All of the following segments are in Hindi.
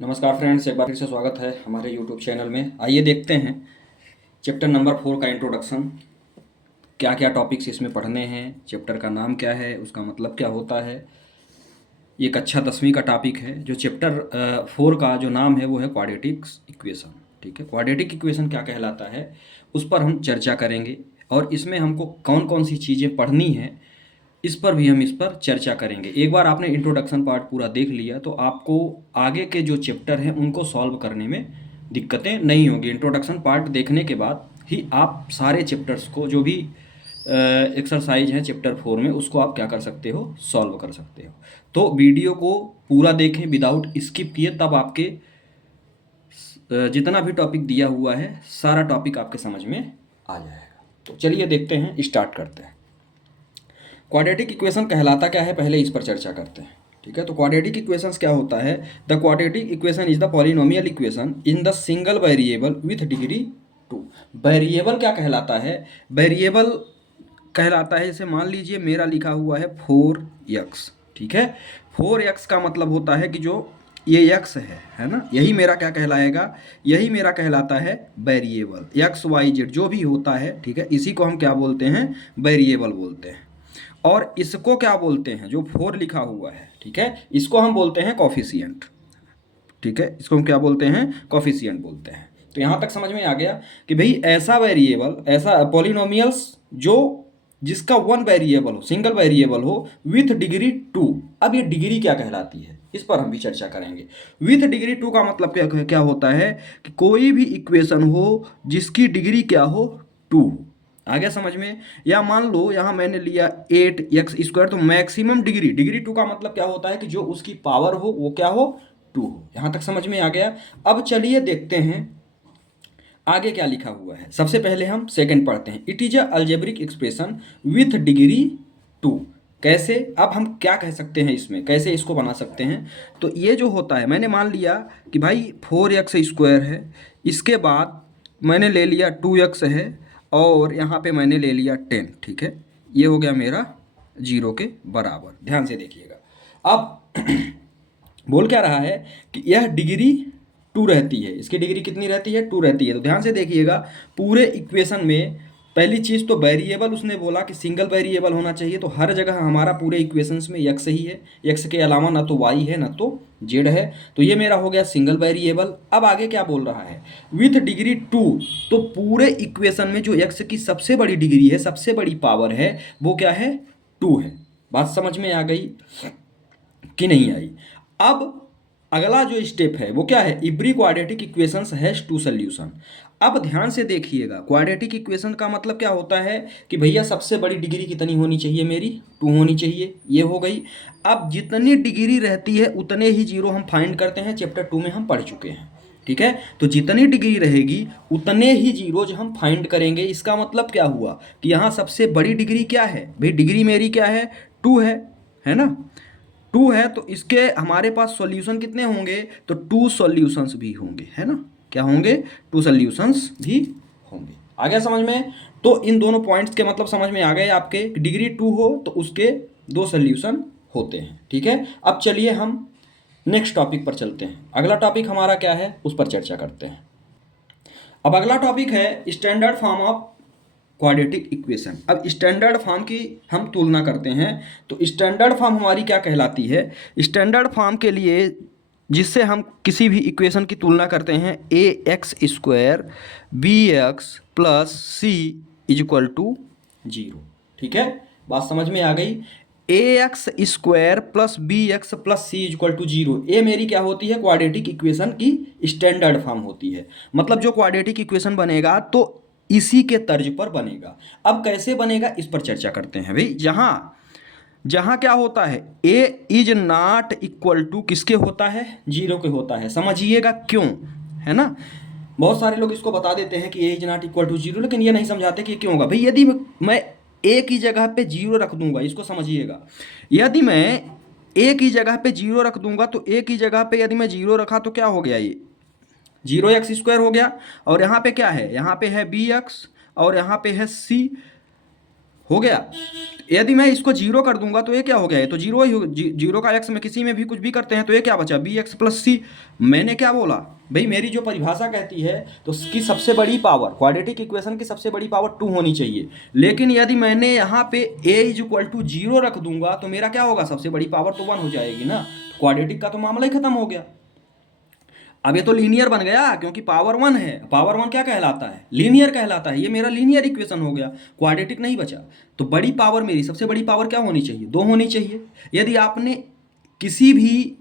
नमस्कार फ्रेंड्स, एक बार फिर से स्वागत है हमारे यूट्यूब चैनल में। आइए देखते हैं चैप्टर नंबर 4 का इंट्रोडक्शन। क्या क्या टॉपिक्स इसमें पढ़ने हैं, चैप्टर का नाम क्या है, उसका मतलब क्या होता है। ये कक्षा 10वीं का टॉपिक है। जो चैप्टर 4 का जो नाम है वो है क्वाड्रेटिक इक्वेशन। ठीक है, क्वाड्रेटिक इक्वेशन क्या कहलाता है उस पर हम चर्चा करेंगे, और इसमें हमको कौन कौन सी चीज़ें पढ़नी है इस पर भी हम इस पर चर्चा करेंगे। एक बार आपने इंट्रोडक्शन पार्ट पूरा देख लिया तो आपको आगे के जो चैप्टर हैं उनको सॉल्व करने में दिक्कतें नहीं होगी। इंट्रोडक्शन पार्ट देखने के बाद ही आप सारे चैप्टर्स को, जो भी एक्सरसाइज हैं चैप्टर 4 में, उसको आप क्या कर सकते हो, सॉल्व कर सकते हो। तो वीडियो को पूरा देखें विदाउट स्किप किए, तब आपके जितना भी टॉपिक दिया हुआ है सारा टॉपिक आपके समझ में आ जाएगा। तो चलिए देखते हैं, स्टार्ट करते हैं। क्वाड्रेटिक इक्वेशन कहलाता क्या है, पहले इस पर चर्चा करते हैं। ठीक है, तो क्वाड्रेटिक इक्वेशंस क्या होता है। The quadratic equation is the polynomial equation in the single variable with degree 2। Variable क्या कहलाता है, वेरिएबल कहलाता है, जैसे मान लीजिए मेरा लिखा हुआ है 4x। ठीक है, 4x का मतलब होता है कि जो ये x है ना, यही मेरा क्या कहलाएगा, यही मेरा कहलाता है वेरिएबल। x y z जो भी होता है, ठीक है, इसी को हम क्या बोलते हैं, वेरिएबल बोलते हैं। और इसको क्या बोलते हैं, जो 4 लिखा हुआ है, ठीक है, इसको हम बोलते हैं कॉफिशिएंट। ठीक है, इसको हम क्या बोलते हैं, कॉफिशिएंट बोलते हैं। तो यहाँ तक समझ में आ गया कि भाई ऐसा वेरिएबल, ऐसा पॉलिनोमियल्स जो जिसका वन वेरिएबल हो, सिंगल वेरिएबल हो, विथ डिग्री 2। अब ये डिग्री क्या कहलाती है इस पर हम भी चर्चा करेंगे। विथ डिग्री 2 का मतलब क्या होता है कि कोई भी इक्वेशन हो जिसकी डिग्री क्या हो, 2 हो। आ गया समझ में। या मान लो यहाँ मैंने लिया 8x², तो मैक्सिमम डिग्री, डिग्री 2 का मतलब क्या होता है कि जो उसकी पावर हो वो क्या हो, 2 हो। यहाँ तक समझ में आ गया। अब चलिए देखते हैं आगे क्या लिखा हुआ है। सबसे पहले हम सेकंड पढ़ते हैं। It is a algebraic expression with degree 2। कैसे, अब हम क्या कह सकते हैं इसमें, कैसे इसको बना सकते हैं। तो ये जो होता है, मैंने मान लिया कि भाई 4x² है, इसके बाद मैंने ले लिया 2x है, और यहाँ पे मैंने ले लिया 10। ठीक है, ये हो गया मेरा 0 के बराबर। ध्यान से देखिएगा। अब बोल क्या रहा है कि यह डिग्री 2 रहती है, इसकी डिग्री कितनी रहती है, 2 रहती है। तो ध्यान से देखिएगा, पूरे इक्वेशन में पहली चीज़ तो वेरिएबल उसने बोला कि सिंगल वेरिएबल होना चाहिए। तो हर जगह हमारा पूरे इक्वेशंस में x ही है, x के अलावा ना तो y है ना तो z है। तो ये मेरा हो गया सिंगल वेरिएबल। अब आगे क्या बोल रहा है, विथ डिग्री 2। तो पूरे इक्वेशन में जो x की सबसे बड़ी डिग्री है, सबसे बड़ी पावर है, वो क्या है, 2 है। बात समझ में आ गई कि नहीं आई। अब अगला जो स्टेप है वो क्या है, every quadratic equations has 2 solution. अब ध्यान से देखिएगा, क्वाड्रेटिक इक्वेशन का मतलब क्या होता है कि भैया सबसे बड़ी डिग्री कितनी होनी चाहिए, मेरी 2 होनी चाहिए। ये हो गई। अब जितनी डिग्री रहती है उतने ही जीरो हम फाइंड करते हैं, चैप्टर 2 में हम पढ़ चुके हैं। ठीक है, तो जितनी डिग्री रहेगी उतने ही जीरोज हम फाइंड करेंगे। इसका मतलब क्या हुआ कि यहाँ सबसे बड़ी डिग्री क्या है, भाई डिग्री मेरी क्या है, 2 है ना। 2 है तो इसके हमारे पास सॉल्यूशन कितने होंगे, तो 2 सॉल्यूशंस भी होंगे, है ना। क्या होंगे, 2 सॉल्यूशंस भी होंगे। आ गया समझ में। तो इन दोनों पॉइंट्स के मतलब समझ में आ गए आपके। डिग्री 2 हो तो उसके 2 सॉल्यूशन होते हैं। ठीक है, अब चलिए हम नेक्स्ट टॉपिक पर चलते हैं। अगला टॉपिक हमारा क्या है उस पर चर्चा करते हैं। अब अगला टॉपिक है standard form of quadratic equation. अब स्टैंडर्ड फॉर्म की हम तुलना करते हैं। तो स्टैंडर्ड फॉर्म हमारी क्या कहलाती है, स्टैंडर्ड फॉर्म के लिए जिससे हम किसी भी इक्वेशन की तुलना करते हैं, ax² bx plus C is equal to 0। ठीक है, बात समझ में आ गई। ax² plus bx plus C is equal to 0, ये मेरी क्या होती है, क्वाड्रेटिक इक्वेशन की स्टैंडर्ड फॉर्म होती है। मतलब जो क्वाड्रेटिक इक्वेशन बनेगा तो इसी के तर्ज पर बनेगा। अब कैसे बनेगा इस पर चर्चा करते हैं भाई। जहां जहां क्या होता है, a is not equal to किसके होता है, 0 के होता है। समझिएगा क्यों, है ना। बहुत सारे लोग इसको बता देते हैं कि a is not equal to 0, लेकिन ये नहीं समझाते कि क्यों होगा। भाई यदि मैं a की जगह पे 0 रख दूंगा, इसको समझिएगा, यदि मैं a की जगह पे 0 रख दूंगा तो a की जगह पे यदि मैं 0 रखा तो क्या हो गया, ये 0x² हो गया। और यहाँ पे क्या है, यहाँ पे है bx और यहाँ पे है c हो गया। यदि मैं इसको जीरो कर दूंगा तो ये क्या हो गया, ये तो जीरो ही जीरो का एक्स में किसी में भी कुछ भी करते हैं तो ये क्या बचा, बी एक्स प्लस सी। मैंने क्या बोला भाई, मेरी जो परिभाषा कहती है तो उसकी सबसे बड़ी पावर, क्वाड्रेटिक इक्वेशन की सबसे बड़ी पावर 2 होनी चाहिए। लेकिन यदि मैंने यहाँ पे a is equal to zero रख दूंगा तो मेरा क्या होगा, सबसे बड़ी पावर तो 1 हो जाएगी ना, क्वाड्रेटिक का तो मामला ही खत्म हो गया। अब ये तो लीनियर बन गया क्योंकि पावर 1 है, पावर 1 क्या कहलाता है, लीनियर कहलाता है, ये मेरा लीनियर इक्वेशन हो गया, क्वाड्रेटिक नहीं बचा। तो बड़ी पावर, मेरी सबसे बड़ी पावर क्या होनी चाहिए, 2 होनी चाहिए। यदि आपने किसी भी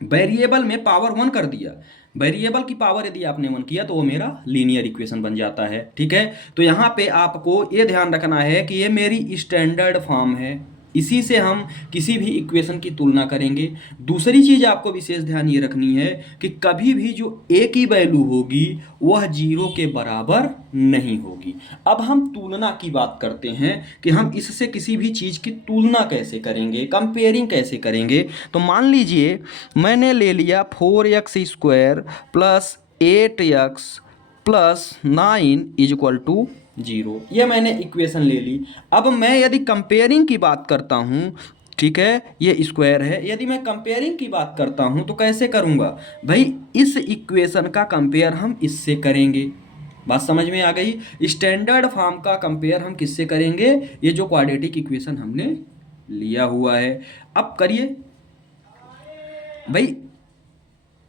वेरिएबल में पावर 1 कर दिया, वेरिएबल की पावर यदि आपने 1 किया तो वो मेरा लीनियर इक्वेशन बन जाता है। ठीक है, तो यहाँ पे आपको ये ध्यान रखना है कि ये मेरी स्टैंडर्ड फॉर्म है, इसी से हम किसी भी इक्वेशन की तुलना करेंगे। दूसरी चीज आपको विशेष ध्यान ये रखनी है कि कभी भी जो a की वैल्यू होगी वह 0 के बराबर नहीं होगी। अब हम तुलना की बात करते हैं कि हम इससे किसी भी चीज की तुलना कैसे करेंगे, कंपेयरिंग कैसे करेंगे। तो मान लीजिए मैंने ले लिया 4x² plus 8x plus 9 is equal to 0, ये मैंने इक्वेशन ले ली। अब मैं यदि कंपेयरिंग की बात करता हूँ, ठीक है, ये स्क्वायर है, यदि मैं कंपेयरिंग की बात करता हूँ तो कैसे करूँगा भाई, इस इक्वेशन का कंपेयर हम इससे करेंगे। बात समझ में आ गई, स्टैंडर्ड फॉर्म का कंपेयर हम किससे करेंगे, ये जो क्वाड्रेटिक इक्वेशन हमने लिया हुआ है। अब करिए भाई,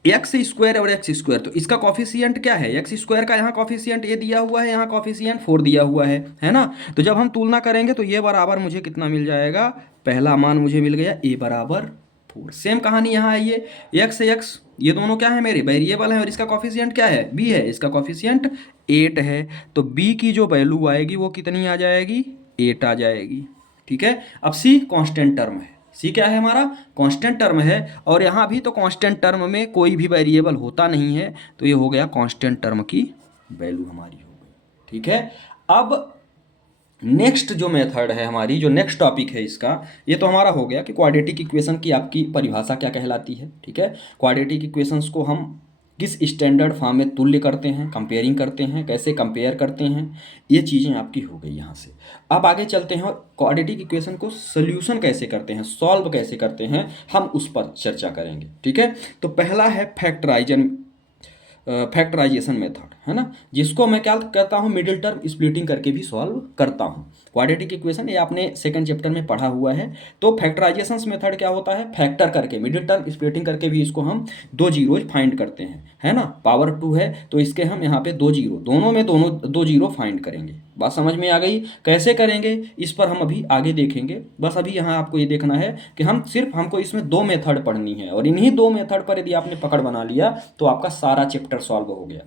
एक्स स्क्वायर और एक्स स्क्वायर, तो इसका कॉफिशियंट क्या है, एक्स स्क्वायर का यहाँ कॉफिशियंट ये दिया हुआ है, यहाँ कॉफिशियंट 4 दिया हुआ है ना। तो जब हम तुलना करेंगे तो ये बराबर मुझे कितना मिल जाएगा, पहला मान मुझे मिल गया a बराबर 4। सेम कहानी यहाँ है, ये एक्स एक्स ये दोनों क्या है, मेरे वेरिएबल है और इसका कॉफिशियंट क्या है, b है, इसका कॉफिशियंट 8 है। तो b की जो वैल्यू आएगी वो कितनी आ जाएगी, 8 आ जाएगी। ठीक है, अब c कांस्टेंट टर्म है, सी क्या है हमारा, कांस्टेंट टर्म है, और यहाँ भी तो कांस्टेंट टर्म में कोई भी वेरिएबल होता नहीं है, तो ये हो गया कांस्टेंट टर्म की वैल्यू हमारी हो गई। ठीक है, अब नेक्स्ट जो मेथड है हमारी, जो नेक्स्ट टॉपिक है इसका, ये तो हमारा हो गया कि क्वाड्रेटिक इक्वेशन की आपकी परिभाषा क्या कहलाती है। ठीक है, क्वाड्रेटिक इक्वेशंस को हम किस स्टैंडर्ड फॉर्म में तुल्य करते हैं, कंपेयरिंग करते हैं, कैसे कंपेयर करते हैं, ये चीज़ें आपकी हो गई यहाँ से। अब आगे चलते हैं और क्वाड्रेटिक इक्वेशन को सोल्यूशन कैसे करते हैं, सॉल्व कैसे करते हैं, हम उस पर चर्चा करेंगे। ठीक है, तो पहला है फैक्टराइजेशन मेथड, है ना, जिसको मैं क्या करता हूँ, मिडिल टर्म स्प्लिटिंग करके भी सॉल्व करता हूँ। क्वाड्रेटिक इक्वेशन ये आपने सेकंड चैप्टर में पढ़ा हुआ है। तो फैक्टराइजेशन मेथड क्या होता है, फैक्टर करके, मिडिल टर्म स्प्लिटिंग करके भी इसको हम 2 जीरोज फाइंड करते हैं, है ना, पावर 2 है तो इसके हम यहाँ पे 2 जीरो, दोनों में 2 जीरो फाइंड करेंगे। बात समझ में आ गई, कैसे करेंगे इस पर हम अभी आगे देखेंगे। बस अभी यहाँ आपको ये देखना है कि हमको इसमें 2 मेथड पढ़नी है, और इन्हीं 2 मेथड पर यदि आपने पकड़ बना लिया तो आपका सारा चैप्टर सॉल्व हो गया।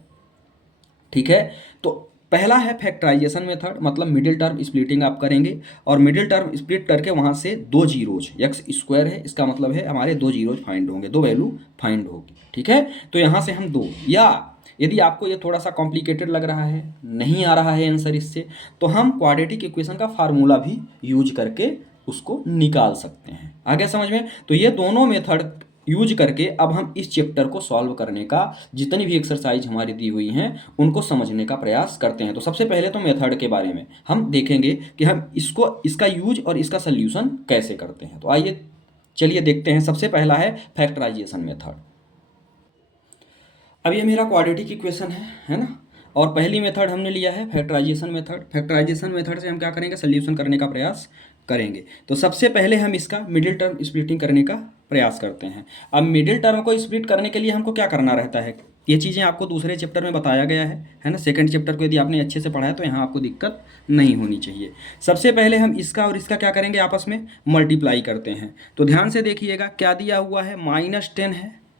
ठीक है, तो पहला है फैक्टराइजेशन मेथड, मतलब मिडिल टर्म स्प्लिटिंग आप करेंगे, और मिडिल टर्म स्प्लिट करके वहाँ से 2 जीरोज, एक्स स्क्वायर है इसका मतलब है हमारे 2 जीरोज फाइंड होंगे, 2 वैल्यू फाइंड होगी। ठीक है, तो यहाँ से हम 2, या यदि आपको ये थोड़ा सा कॉम्प्लिकेटेड लग रहा है, नहीं आ रहा है आंसर इससे, तो हम क्वाड्रेटिक इक्वेशन का फार्मूला भी यूज करके उसको निकाल सकते हैं। आगे समझ में, तो ये दोनों मेथड यूज करके अब हम इस चैप्टर को सॉल्व करने का, जितनी भी एक्सरसाइज हमारी दी हुई हैं उनको समझने का प्रयास करते हैं। तो सबसे पहले तो मेथड के बारे में हम देखेंगे कि हम इसका यूज और इसका सल्यूशन कैसे करते हैं। तो आइए चलिए देखते हैं। सबसे पहला है फैक्टराइजेशन मेथड। अब ये मेरा क्वाड्रेटिक इक्वेशन है ना, और पहली मेथड हमने लिया है फैक्टराइजेशन मेथड। फैक्टराइजेशन मेथड से हम क्या करेंगे, सल्यूशन करने का प्रयास करेंगे। तो सबसे पहले हम इसका मिडिल टर्म स्प्लिटिंग करने का प्रयास करते हैं। अब मिडिल टर्म को स्प्लिट करने के लिए हमको क्या करना रहता है, ये चीज़ें आपको दूसरे चैप्टर में बताया गया है ना। सेकंड चैप्टर को यदि आपने अच्छे से पढ़ा है तो यहाँ आपको दिक्कत नहीं होनी चाहिए। सबसे पहले हम इसका और इसका क्या करेंगे, आपस में मल्टीप्लाई करते हैं। तो ध्यान से देखिएगा क्या दिया हुआ है, -10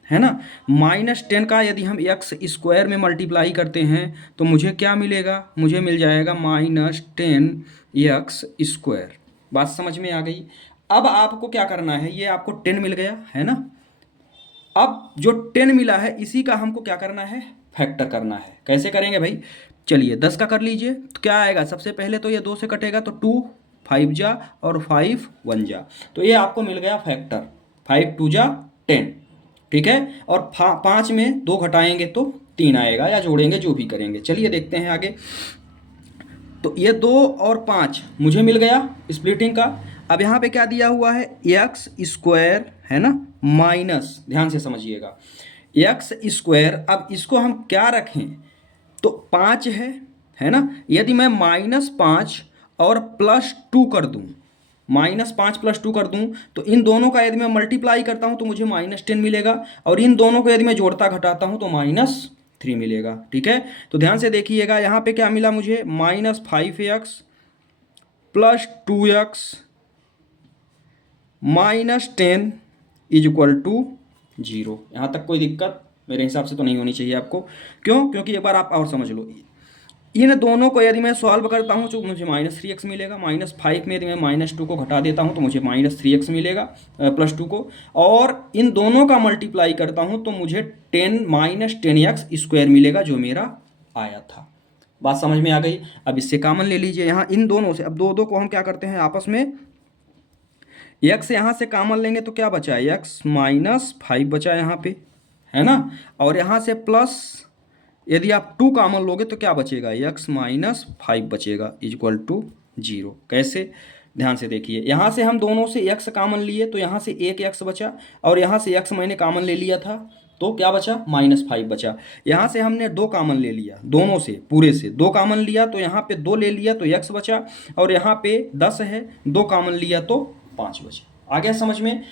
है ना। -10 का यदि हम एक्स स्क्वायर में मल्टीप्लाई करते हैं तो मुझे क्या मिलेगा, मुझे मिल जाएगा -10x स्क्वायर। बात समझ में आ गई। अब आपको क्या करना है, ये आपको 10 मिल गया है ना। अब जो 10 मिला है इसी का हमको क्या करना है, फैक्टर करना है। कैसे करेंगे भाई, चलिए 10 का कर लीजिए। तो क्या आएगा, सबसे पहले तो ये 2 से कटेगा तो 2 5 जा और 5 1 जा, तो ये आपको मिल गया फैक्टर, 5 2 जा 10। ठीक है, और 5 में 2 घटाएंगे तो 3 आएगा, या जोड़ेंगे जो भी करेंगे। चलिए देखते हैं आगे। तो ये 2 और 5 मुझे मिल गया स्प्लिटिंग का। अब यहाँ पे क्या दिया हुआ है, एक्स स्क्वायर है ना, माइनस, ध्यान से समझिएगा, एक्स स्क्वायर। अब इसको हम क्या रखें, तो 5 है ना। यदि मैं -5 और +2 कर दूं, -5 + 2 कर दूं, तो इन दोनों का यदि मैं मल्टीप्लाई करता हूं तो मुझे -10 मिलेगा, और इन दोनों को यदि मैं जोड़ता घटाता हूं तो -3 मिलेगा। ठीक है, तो ध्यान से देखिएगा, यहाँ पे क्या मिला मुझे, -5x + 2x -10 = 0। यहाँ तक कोई दिक्कत मेरे हिसाब से तो नहीं होनी चाहिए आपको। क्यों? क्योंकि एक बार आप और समझ लो, इन दोनों को यदि मैं सॉल्व करता हूँ तो मुझे -3x मिलेगा। -5 में यदि मैं -2 को घटा देता हूँ तो मुझे -3x मिलेगा, +2 को, और इन दोनों का मल्टीप्लाई करता हूँ तो मुझे 10-10x² मिलेगा, जो मेरा आया था। बात समझ में आ गई। अब इससे कॉमन ले लीजिए यहाँ इन दोनों से। अब दो को हम क्या करते हैं आपस में, x यहाँ से कॉमन लेंगे तो क्या बचा, x -5 बचा यहाँ पे, है ना। और यहाँ से प्लस, यदि आप 2 कॉमन लोगे तो क्या बचेगा, x -5 बचेगा, = 0। कैसे, ध्यान से देखिए, यहाँ से हम दोनों से x कॉमन लिए तो यहाँ से एक x बचा, और यहाँ से x मैंने कॉमन ले लिया था तो क्या बचा, -5 बचा। यहाँ से हमने 2 कॉमन ले लिया, दोनों से पूरे से 2 कॉमन लिया तो यहाँ पे 2 ले लिया तो x बचा, और यहाँ पे 10 है, 2 कॉमन लिया तो 5 बचा। आ गया समझ में,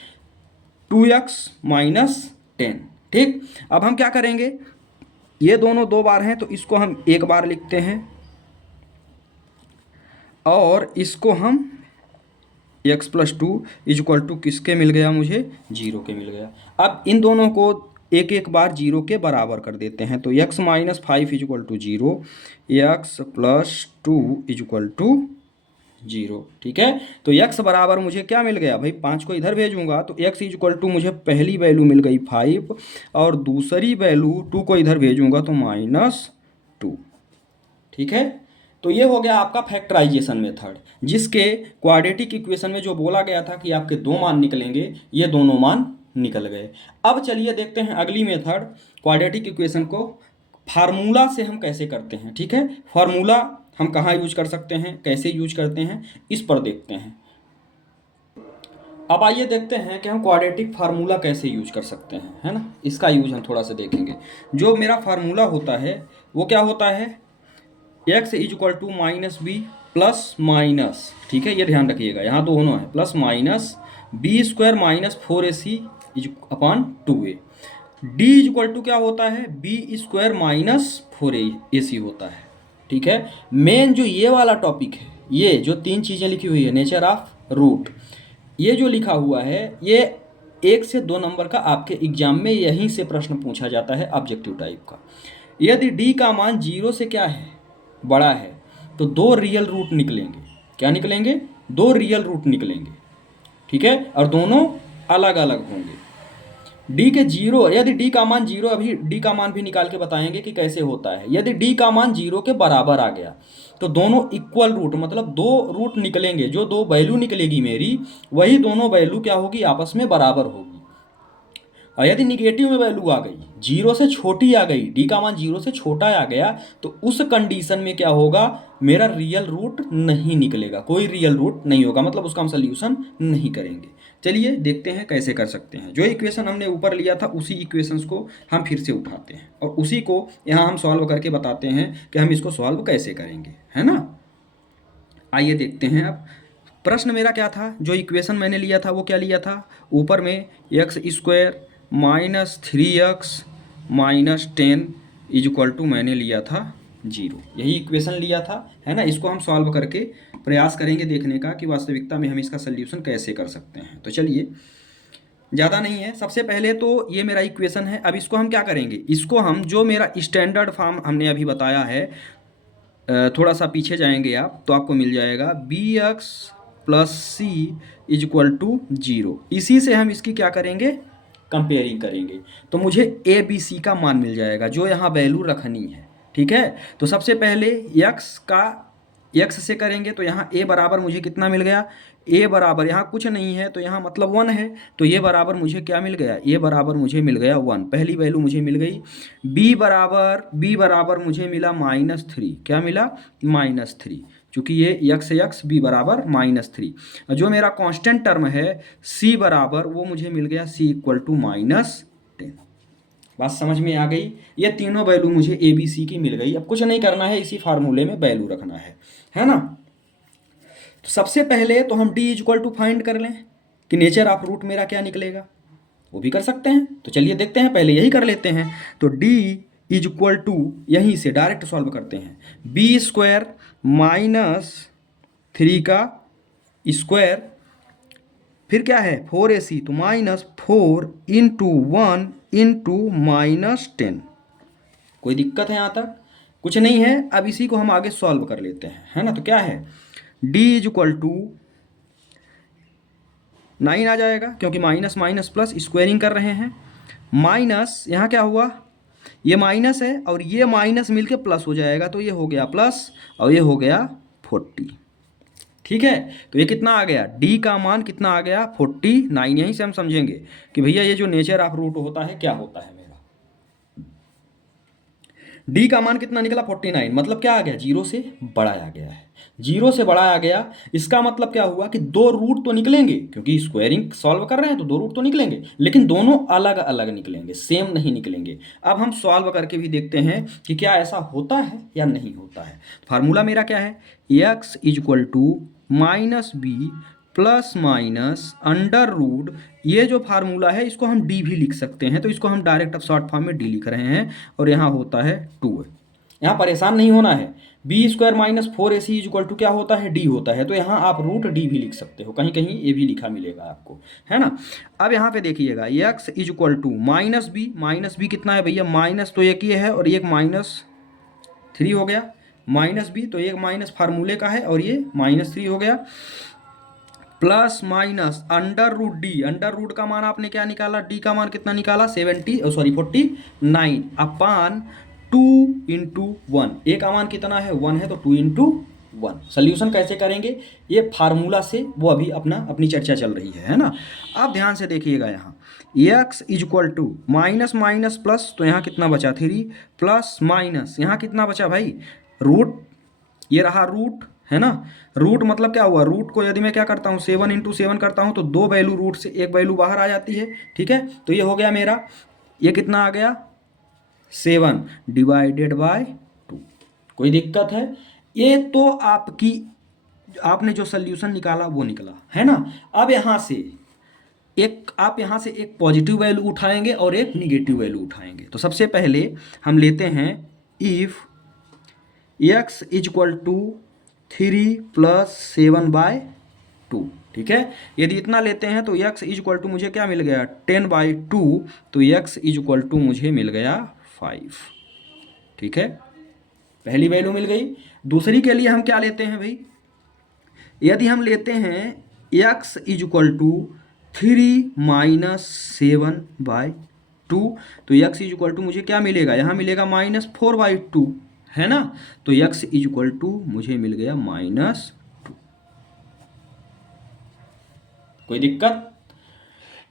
2x - 10। ठीक, अब हम क्या करेंगे, ये दोनों 2 बार हैं तो इसको हम 1 बार लिखते हैं, और इसको हम x + 2 = किसके मिल गया, मुझे 0 के मिल गया। अब इन दोनों को एक एक बार 0 के बराबर कर देते हैं, तो x - 5 = 0, x + 2 = 0। ठीक है, तो x बराबर मुझे क्या मिल गया भाई, 5 को इधर भेजूंगा तो x = मुझे पहली वैल्यू मिल गई 5, और दूसरी वैल्यू 2 को इधर भेजूंगा तो -2। ठीक है, तो ये हो गया आपका फैक्टराइजेशन मेथड, जिसके क्वाड्रेटिक इक्वेशन में जो बोला गया था कि आपके 2 मान निकलेंगे, ये दोनों मान निकल गए। अब चलिए देखते हैं अगली मेथड, क्वाड्रेटिक इक्वेशन को फार्मूला से हम कैसे करते हैं। ठीक है, फार्मूला हम कहाँ यूज कर सकते हैं, कैसे यूज करते हैं, इस पर देखते हैं। अब आइए देखते हैं कि हम क्वाड्रेटिक फार्मूला कैसे यूज कर सकते हैं, है ना। इसका यूज हम थोड़ा सा देखेंगे। जो मेरा फार्मूला होता है वो क्या होता है, x = -b +-, ठीक है, ये ध्यान रखिएगा, यहाँ दोनों है, +-b² - 4ac / 2a। d = क्या होता है, b² - 4ac होता है। ठीक है, मेन जो ये वाला टॉपिक है, ये जो 3 चीज़ें लिखी हुई है, नेचर ऑफ रूट, ये जो लिखा हुआ है, ये 1 से 2 नंबर का आपके एग्जाम में यहीं से प्रश्न पूछा जाता है, ऑब्जेक्टिव टाइप का। यदि d का मान 0 से क्या है, बड़ा है, तो 2 रियल रूट निकलेंगे। क्या निकलेंगे, 2 रियल रूट निकलेंगे। ठीक है, और दोनों अलग अलग होंगे। d के 0, यदि d का मान 0, अभी d का मान भी निकाल के बताएंगे कि कैसे होता है। यदि d का मान 0 के बराबर आ गया तो दोनों इक्वल रूट, मतलब 2 रूट निकलेंगे, जो 2 वैल्यू निकलेगी मेरी, वही दोनों वैल्यू क्या होगी, आपस में बराबर होगी। और यदि निगेटिव में वैल्यू आ गई, 0 से छोटी आ गई, d का मान 0 से छोटा आ गया, तो उस कंडीशन में क्या होगा, मेरा रियल रूट नहीं निकलेगा, कोई रियल रूट नहीं होगा, मतलब उसका हम सोल्यूशन नहीं करेंगे। चलिए देखते हैं कैसे कर सकते हैं। जो इक्वेशन हमने ऊपर लिया था उसी इक्वेशंस को हम फिर से उठाते हैं, और उसी को यहाँ हम सॉल्व करके बताते हैं कि हम इसको सॉल्व कैसे करेंगे, है ना। आइए देखते हैं। अब प्रश्न मेरा क्या था, जो इक्वेशन मैंने लिया था वो क्या लिया था, ऊपर में x² -3x -10 = मैंने लिया था 0, यही इक्वेशन लिया था, है ना। इसको हम सॉल्व करके प्रयास करेंगे देखने का कि वास्तविकता में हम इसका सल्यूशन कैसे कर सकते हैं। तो चलिए, ज़्यादा नहीं है, सबसे पहले तो ये मेरा इक्वेशन है। अब इसको हम क्या करेंगे, इसको हम जो मेरा स्टैंडर्ड फॉर्म हमने अभी बताया है, थोड़ा सा पीछे जाएंगे आप तो आपको मिल जाएगा bx + c = 0। इसी से हम इसकी क्या करेंगे, कंपेयरिंग करेंगे, तो मुझे a b c का मान मिल जाएगा, जो यहाँ वैल्यू रखनी है। ठीक है, तो सबसे पहले x का x से करेंगे तो यहाँ a बराबर मुझे कितना मिल गया, ए बराबर, यहाँ कुछ नहीं है तो यहाँ मतलब 1 है, तो ये बराबर मुझे क्या मिल गया, ए बराबर मुझे मिल गया 1, पहली वैल्यू मुझे मिल गई। बी बराबर मुझे मिला -3, क्या मिला, -3, चूँकि ये यक्स यक्स बी बराबर -3। जो मेरा कांस्टेंट टर्म है सी बराबर, वो मुझे मिल गया सी इक्वल टू -10। बात समझ में आ गई। ये तीनों वैल्यू मुझे ए बी सी की मिल गई। अब कुछ नहीं करना है, इसी फार्मूले में वैल्यू रखना है ना। तो सबसे पहले तो हम डी इक्वल टू फाइंड कर लें कि नेचर ऑफ रूट मेरा क्या निकलेगा, वो भी कर सकते हैं। तो चलिए देखते हैं, पहले यही कर लेते हैं। तो डी इज इक्वल टू, यहीं से डायरेक्ट सॉल्व करते हैं, b² -3 का स्क्वायर, फिर क्या है 4ac, तो -4 इंटू 1 इंटू -10। कोई दिक्कत है यहाँ तक? कुछ नहीं है। अब इसी को हम आगे सॉल्व कर लेते हैं, है ना। तो क्या है, d इज इक्वल टू 9 आ जाएगा, क्योंकि माइनस माइनस प्लस स्क्वायरिंग कर रहे हैं। माइनस यहाँ क्या हुआ, ये माइनस है और ये माइनस मिलके प्लस हो जाएगा, तो ये हो गया प्लस और ये हो गया 40। ठीक है, तो ये कितना आ गया, d का मान कितना आ गया 49। यहीं से हम समझेंगे कि भैया ये जो नेचर ऑफ रूट होता है क्या होता है। मेरा d का मान कितना निकला 49, मतलब क्या आ गया, 0 से बड़ा आ गया है। 0 से बड़ा आ गया, इसका मतलब क्या हुआ कि दो रूट तो निकलेंगे, क्योंकि स्क्वायरिंग सॉल्व कर रहे हैं तो दो रूट तो निकलेंगे, लेकिन दोनों अलग अलग निकलेंगे, सेम नहीं निकलेंगे। अब हम सॉल्व करके भी देखते हैं कि क्या ऐसा होता है या नहीं होता है। फार्मूला मेरा क्या है, x is equal to -b plus minus under root, ये जो फार्मूला है इसको हम डी भी लिख सकते हैं, तो इसको हम डायरेक्ट अब शॉर्ट फॉर्म में डी लिख रहे हैं, और यहाँ होता है 2। यहाँ परेशान नहीं होना है। b² -4ac is equal to क्या होता है, d होता है, तो यहाँ आप रूट डी भी लिख सकते हो, कहीं कहीं ये भी लिखा मिलेगा आपको, है ना। अब यहाँ पे देखिएगा x is equal to -b कितना है भैया, माइनस तो एक ये है और एक -3 हो गया, -b तो एक माइनस फार्मूले का है और ये -3 हो गया, plus minus under root D, under root का मान आपने क्या निकाला, डी का मान कितना निकाला 49 अपान 2 इंटू 1, ए का मान कितना है 1 है, तो 2 इंटू 1। सोल्यूशन कैसे करेंगे, ये फार्मूला से वो अभी अपनी चर्चा चल रही है ना। आप ध्यान से देखिएगा, यहाँ x is equal to minus minus plus, तो यहाँ कितना बचा 3 प्लस माइनस, यहाँ कितना बचा भाई रूट, ये रहा रूट, है ना। रूट मतलब क्या हुआ, रूट को यदि मैं क्या करता हूँ 7 इंटू 7 करता हूँ तो दो वैल्यू रूट से एक वैल्यू बाहर आ जाती है। ठीक है, तो ये हो गया मेरा, ये कितना आ गया 7 डिवाइडेड बाय 2। कोई दिक्कत है, ये तो आपने जो सोल्यूशन निकाला वो निकला, है ना। अब यहाँ से आप यहाँ से एक पॉजिटिव वैल्यू उठाएंगे और एक निगेटिव वैल्यू उठाएंगे। तो सबसे पहले हम लेते हैं if x is equal to 3 plus 7/2। ठीक है, यदि इतना लेते हैं तो x इज इक्वल टू मुझे क्या मिल गया 10/2, तो x इज इक्वल टू मुझे मिल गया 5। ठीक है, पहली वैल्यू मिल गई। दूसरी के लिए हम क्या लेते हैं भाई, यदि हम लेते हैं x is equal to 3 minus 7/2, तो x इज इक्वल टू मुझे क्या मिलेगा, यहाँ मिलेगा -4/2, है ना। तो x इज इक्वल टू मुझे मिल गया -2। कोई दिक्कत?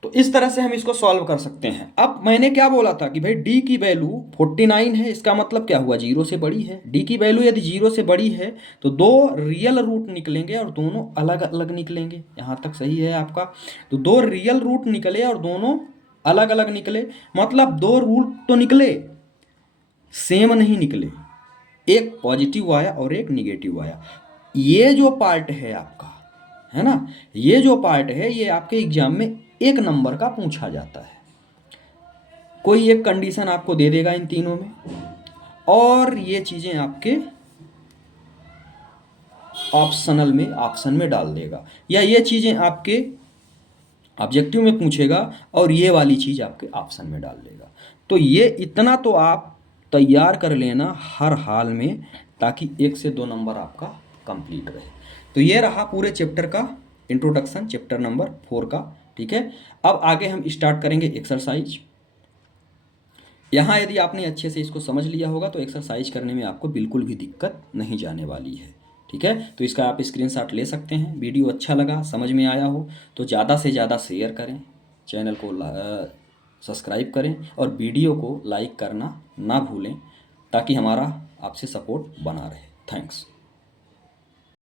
तो इस तरह से हम इसको सॉल्व कर सकते हैं। अब मैंने क्या बोला था कि भाई d की वैल्यू 49 है, इसका मतलब क्या हुआ 0 से बड़ी है। d की वैल्यू यदि 0 से बड़ी है तो दो रियल रूट निकलेंगे और दोनों अलग अलग निकलेंगे। यहाँ तक सही है आपका। तो दो रियल रूट निकले और दोनों अलग अलग निकले, मतलब दो रूट तो निकले, सेम नहीं निकले, एक पॉजिटिव आया और एक निगेटिव आया। ये जो पार्ट है आपका, है ना, ये जो पार्ट है ये आपके एग्जाम में 1 नंबर का पूछा जाता है। कोई एक कंडीशन आपको दे देगा इन तीनों में, और ये चीजें आपके ऑप्शन में डाल देगा, या ये चीजें आपके ऑब्जेक्टिव में पूछेगा और ये वाली चीज आपके ऑप्शन में डाल देगा। तो ये इतना तो आप तैयार कर लेना हर हाल में, ताकि 1 से 2 नंबर आपका कंप्लीट रहे। तो ये रहा पूरे चैप्टर का इंट्रोडक्शन, चैप्टर नंबर 4 का। ठीक है, अब आगे हम स्टार्ट करेंगे एक्सरसाइज। यहाँ यदि आपने अच्छे से इसको समझ लिया होगा तो एक्सरसाइज करने में आपको बिल्कुल भी दिक्कत नहीं जाने वाली है। ठीक है, तो इसका आप स्क्रीनशॉट ले सकते हैं। वीडियो अच्छा लगा, समझ में आया हो तो ज़्यादा से ज़्यादा शेयर करें, चैनल को सब्सक्राइब करें और वीडियो को लाइक करना ना भूलें, ताकि हमारा आपसे सपोर्ट बना रहे। थैंक्स।